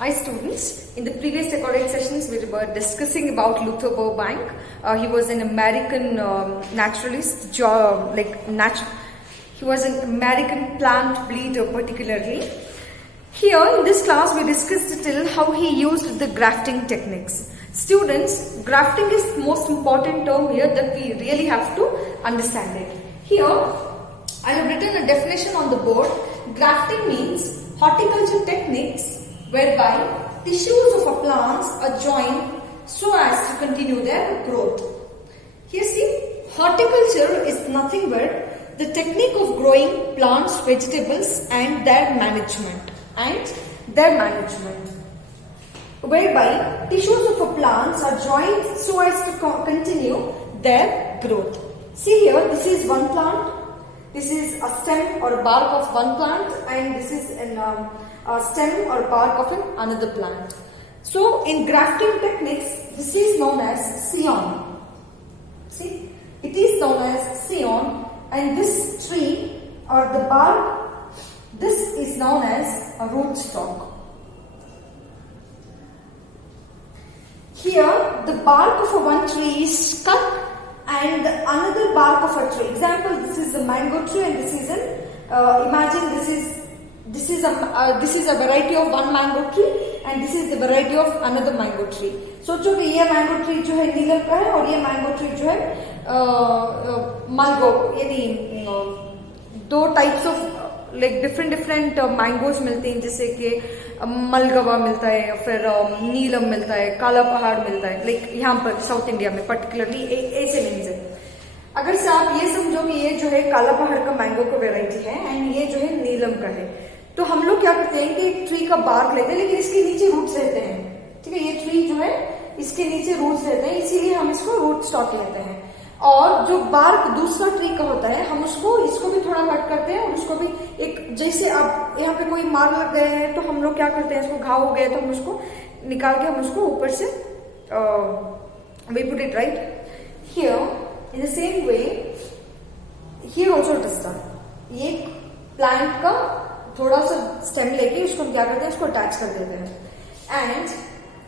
Hi students, in the previous recorded sessions we were discussing about Luther Burbank. He was an American naturalist, he was an American plant breeder particularly. Here in this class we discussed till how he used the grafting techniques. Students, grafting is the most important term here that we really have to understand it. Here I have written a definition on the board. Grafting means horticulture techniques whereby tissues of a plants are joined so as to continue their growth. Here see, horticulture is nothing but the technique of growing plants, vegetables and their management. Whereby tissues of a plants are joined so as to continue their growth. See here, this is one plant. This is a stem or a bark of one plant, and this is a stem or bark of another plant. So in grafting techniques, this is known as scion. See, it is known as scion, and this tree or the bark, this is known as a rootstock. Here, the bark of one tree is cut and another bark of a tree. Example, this is a mango tree and this is imagine this is a variety of one mango tree and this is the variety of another mango tree. सोचो कि ये mango tree जो है नीलम का है और ये mango tree जो है malgo, यानी दो types of like different mangoes मिलते हैं, जैसे कि मलगवा मिलता है, फिर नीलम मिलता है, काला पहाड़ मिलता है, लाइक यहाँ पर साउथ इंडिया में पर्टिकुलरली ऐसे नेम्स है. अगर से आप ये समझो कि ये जो है काला पहाड़ का मैंगो का वेराइटी है एंड ये जो है नीलम का है, तो हम लोग क्या करते हैं कि एक ट्री का बार्क लेते हैं लेकिन इसके नीचे रूट्स रहते हैं. ठीक है, ये ट्री जो है इसके नीचे रूट्स रहते हैं, इसीलिए हम इसको रूट स्टॉक लेते हैं. और जो बार्क दूसरा ट्री का होता है, हम इसको भी थोड़ा कट करते हैं और उसको भी एक, जैसे अब यहाँ पे कोई मार लग गए हैं तो हम लोग क्या करते हैं, इसको घाव हो गया तो हम उसको निकाल के हम उसको ऊपर से we put it right here in the same way. Here also it is done. ये प्लांट का थोड़ा सा स्टेम लेके उसको हम क्या करते हैं, इसको अटैच कर देते हैं एंड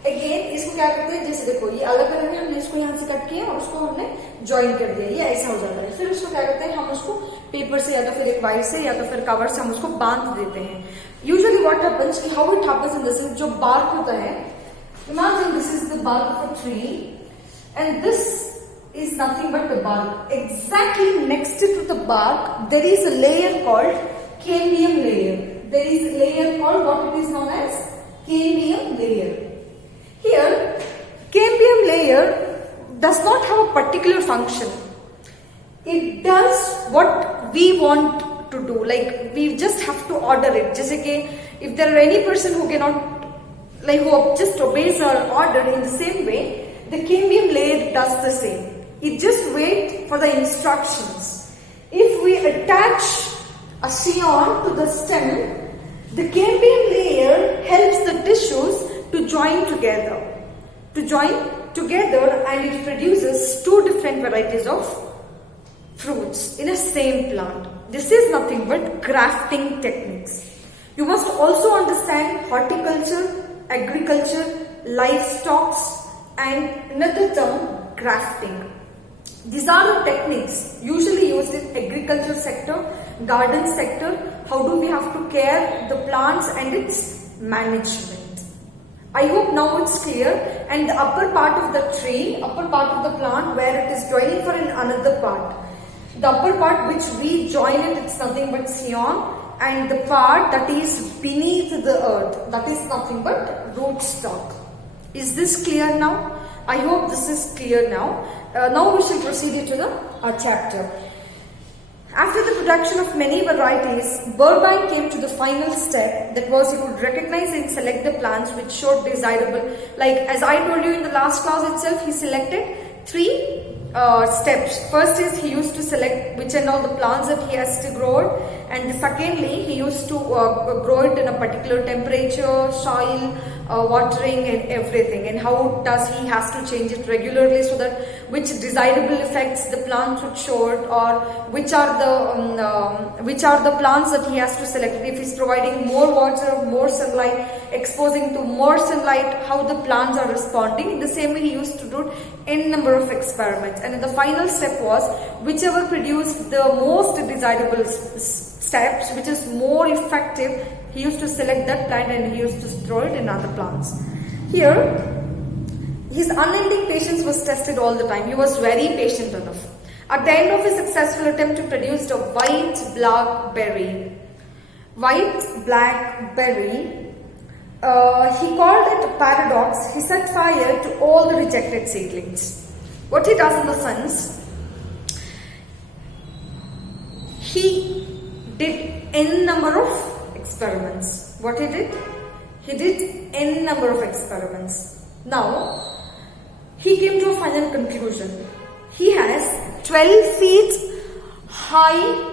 अगेन इसको क्या करते हैं, जैसे देखो ये अलग अलग है, हमने इसको यहाँ से कट किया और उसको हमने ज्वाइन कर दिया, ये ऐसा हो जाता है. फिर उसको क्या करते हैं, हम उसको पेपर से या तो फिर एक वायर से या तो फिर कवर से हम उसको बांध देते हैं. यूजुअली व्हाट हैपेंस कि how it happens in this, जो बार्क होता है, imagine this is the bark of a tree and this is nothing but the bark. Exactly next to the bark there is a layer called cambium layer. There is a layer called what it is known as cambium layer. Here cambium layer does not have a particular function. It does what we want to do, like we just have to order it. जैसे कि if there are any person who cannot, like who just obeys our order, in the same way the cambium layer does the same. It just waits for the instructions. If we attach a scion to the stem, the cambium layer helps the tissues to join together. And it produces two different varieties of fruits in a same plant. This is nothing but grafting techniques. You must also understand horticulture, agriculture, livestock and another term, grafting. These are the techniques usually used in agriculture sector, garden sector. How do we have to care the plants and its management? I hope now it's clear. And the upper part of the tree, upper part of the plant where it is joining for another part. The upper part which we join it, it's nothing but scion, and the part that is beneath the earth, that is nothing but rootstock. Is this clear now? I hope this is clear now. Now we shall proceed to the chapter. After the production of many varieties, Burbank came to the final step, that was he would recognize and select the plants which showed desirable. Like as I told you in the last class itself, he selected three steps. First is he used to select which and all the plants that he has to grow. and secondly he used to grow it in a particular temperature, soil, watering and everything, and how does he has to change it regularly so that which desirable effects the plants would show it, or which are the plants that he has to select. If he's providing more water, more sunlight, exposing to more sunlight, how the plants are responding. In the same way he used to do n number of experiments, and the final step was whichever produced the most desirable steps, which is more effective, he used to select that plant and he used to throw it in other plants. Here, his unending patience was tested all the time. He was very patient enough. At the end of his successful attempt to produce a white blackberry, he called it a paradox. He set fire to all the rejected seedlings. What he does in the sense, he did n number of experiments. What he did? He did n number of experiments. Now, he came to a final conclusion. He has 12 feet high.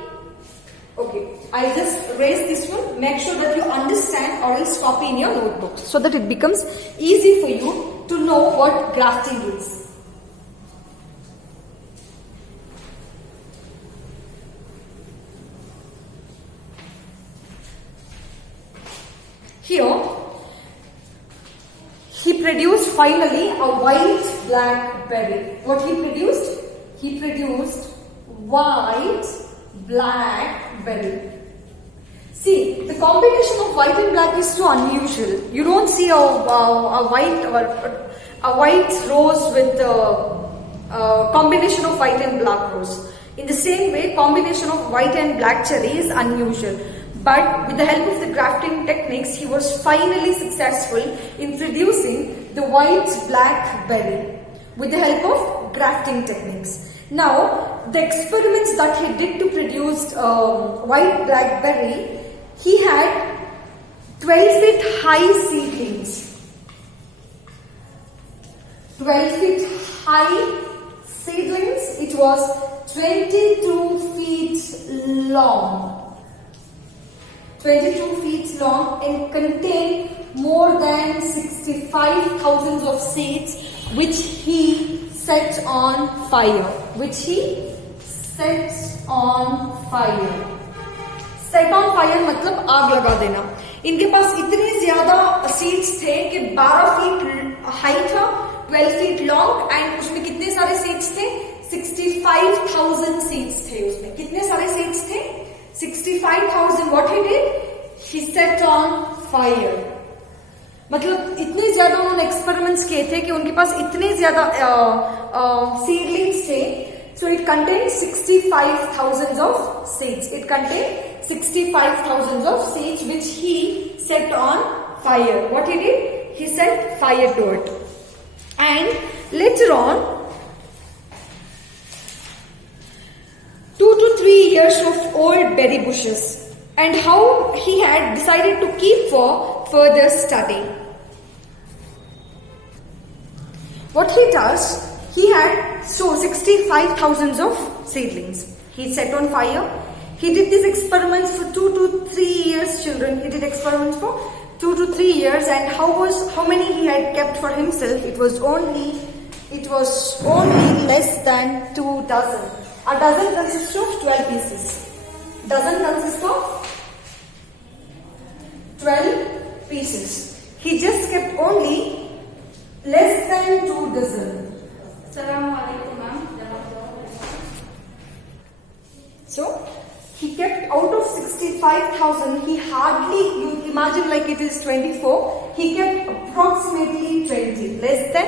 Okay, I'll just raise this one. Make sure that you understand or else copy in your notebook so that it becomes easy for you to know what grafting is. Here, he produced finally a white blackberry. What he produced? He produced white blackberry. See, the combination of white and black is too unusual. You don't see a white rose with a combination of white and black rose. In the same way, combination of white and black cherry is unusual. But with the help of the grafting techniques, he was finally successful in producing the white blackberry with the help of grafting techniques. Now, the experiments that he did to produce white blackberry, he had 12 feet high seedlings. 12 feet high seedlings. It was 22 feet long. 22 feet long and contained more than 65,000 of seeds which he set on fire. Set on fire मतलब आग लगा देना. इनके पास इतने ज्यादा seeds थे कि 12 feet height था, 12 फीट लॉन्ग, एंड उसमें कितने सारे सीड्स थे? 65,000 सीड्स थे उसमें. कितने सारे सीड्स थे? 65,000. What he did? He set on fire. मतलब इतने ज्यादा उन्होंने एक्सपेरिमेंट्स किए थे कि उनके पास इतने ज्यादा सीडलिंग्स थे. So it contained 65,000 of seeds. It contained 65,000 of seeds which he set on fire. What he did? He set fire to it. And later on, 2 to 3 years of old berry bushes, and how he had decided to keep for further study. What he does, he had 65,000 of seedlings. He set on fire. He did these experiments for 2 to 3 years, children. He did experiments for 2 to 3 years, and how many he had kept for himself? It was only less than 2 dozen. A dozen consists of 12 pieces. Dozen consists of 12 pieces. He just kept only less than 2 dozen. Assalamualaikum, ma'am. So, he kept out of 65,000, he hardly, you imagine like it is 24, he kept approximately 20, less than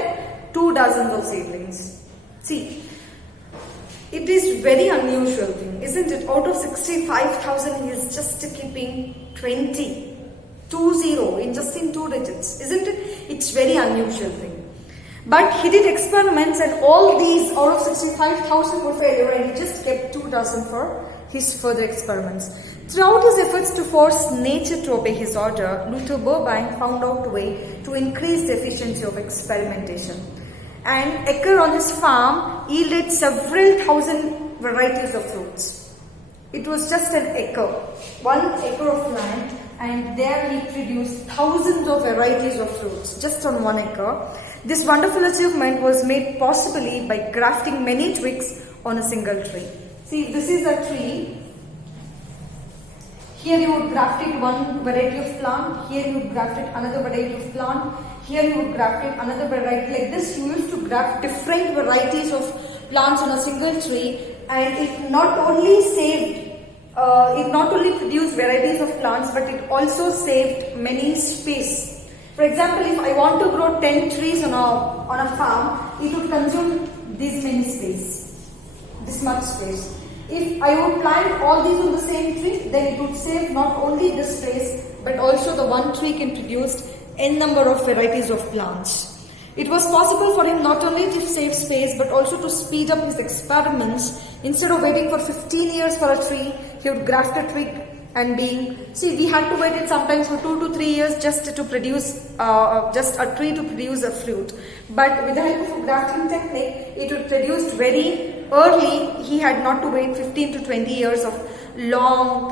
2 dozen of seedlings. See, it is very unusual thing, isn't it? Out of 65,000, he is just keeping 20. 20 in just in 2 digits, isn't it? It's very unusual thing. But he did experiments, and all these out of 65,000 were failure, and he just kept 2 dozen for his further experiments. Throughout his efforts to force nature to obey his order, Burbank found out a way to increase the efficiency of experimentation. An acre on his farm yielded several thousand varieties of fruits. It was just an acre. 1 acre of land, and there he produced thousands of varieties of fruits just on 1 acre. This wonderful achievement was made possibly by grafting many twigs on a single tree. See, this is a tree. Here you would graft it one variety of plant, here you would graft it another variety of plant, here you would graft it another variety. Like this, you used to graft different varieties of plants on a single tree, and it not only produced varieties of plants, but it also saved many space. For example, if I want to grow 10 trees on a farm, it would consume this many space, this much space. If I would plant all these on the same tree, then it would save not only this space, but also the one tree can produce n number of varieties of plants. It was possible for him not only to save space, but also to speed up his experiments. Instead of waiting for 15 years for a tree, he would graft a twig and we had to wait it sometimes for 2 to 3 years just to produce, just a tree to produce a fruit. But with the help of a grafting technique, it would produce very early. He had not to wait 15 to 20 years of long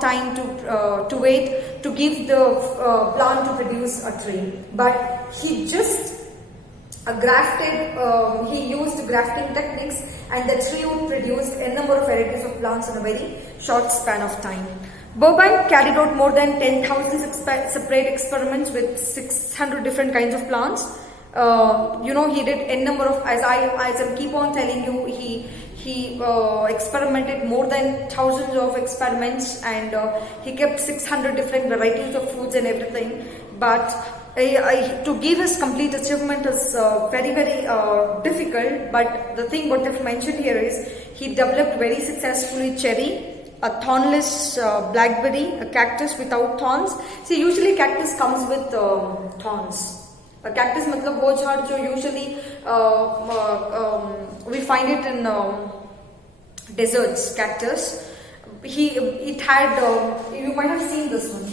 time to wait to give the plant to produce a tree. But he just he used grafting techniques, and the tree would produce a number of varieties of plants in a very short span of time. Burbank carried out more than 10,000 separate experiments with 600 different kinds of plants. He did a number of, as I keep on telling you, he experimented more than thousands of experiments, and he kept 600 different varieties of fruits and everything. But to give his complete achievement is very difficult. But the thing what I've mentioned here is he developed very successfully cherry, a thornless blackberry, a cactus without thorns. See, usually cactus comes with thorns. A cactus matlab wo jhad jo usually we find it in deserts. Cactus. It had you might have seen this one.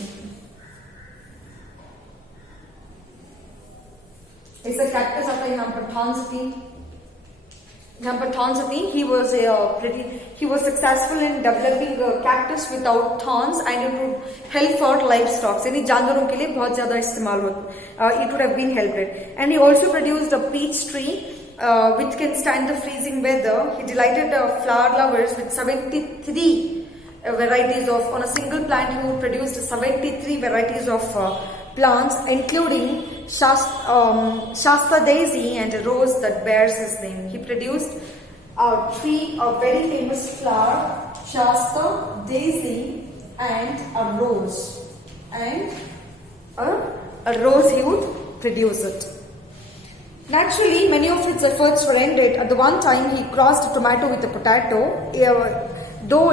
It's a cactus आता है यहाँ पर thorns थी. He was successful in developing a cactus without thorns, and it would help for livestock. यानी जानवरों के लिए बहुत ज़्यादा इस्तेमाल होता. It would have been helped. And he also produced a peach tree, which can stand the freezing weather. He delighted flower lovers with 73 varieties of, on a single plant he would produce 73 varieties of plants, including Shasta daisy and a rose that bears his name. He produced a very famous flower, Shasta daisy, and a rose. And a rose he would produce it. Naturally, many of his efforts were ended. At the one time, he crossed a tomato with a potato. Though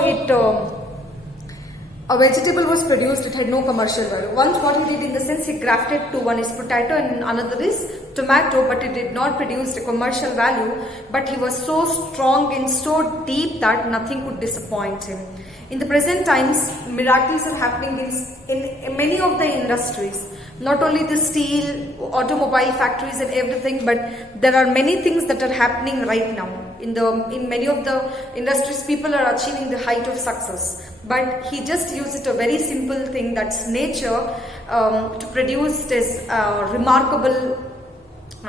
a vegetable was produced, it had no commercial value. Once what he did in the sense, he grafted two, one is potato and another is tomato, but it did not produce a commercial value. But he was so strong and so deep that nothing could disappoint him. In the present times, miracles are happening in many of the industries. Not only the steel, automobile factories and everything, but there are many things that are happening right now. In many of the industries, people are achieving the height of success. But he just used a very simple thing, that's nature, to produce this remarkable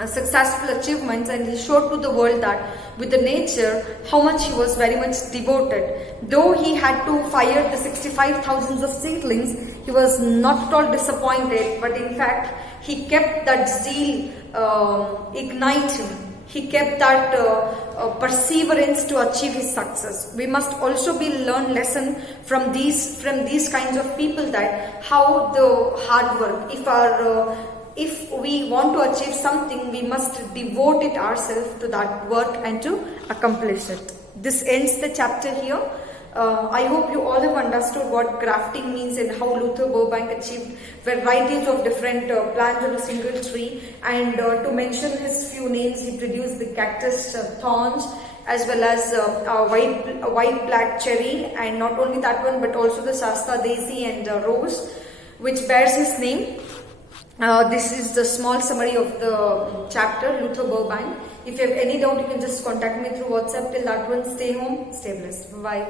successful achievements, and he showed to the world that with the nature how much he was very much devoted. Though he had to fire the 65,000 of seedlings, he was not at all disappointed, but in fact he kept that zeal igniting. He kept that perseverance to achieve his success. We must also learn lesson from these kinds of people, that how the hard work. If we want to achieve something, we must devote it ourselves to that work and to accomplish it. This ends the chapter here. I hope you all have understood what grafting means and how Luther Burbank achieved varieties of different plants on a single tree. And to mention his few names, he produced the cactus thorns, as well as a white black cherry, and not only that one, but also the Shasta daisy and rose, which bears his name. This is the small summary of the chapter, Luther Burbank. If you have any doubt, you can just contact me through WhatsApp. Till that one, stay home, stay blessed. Bye.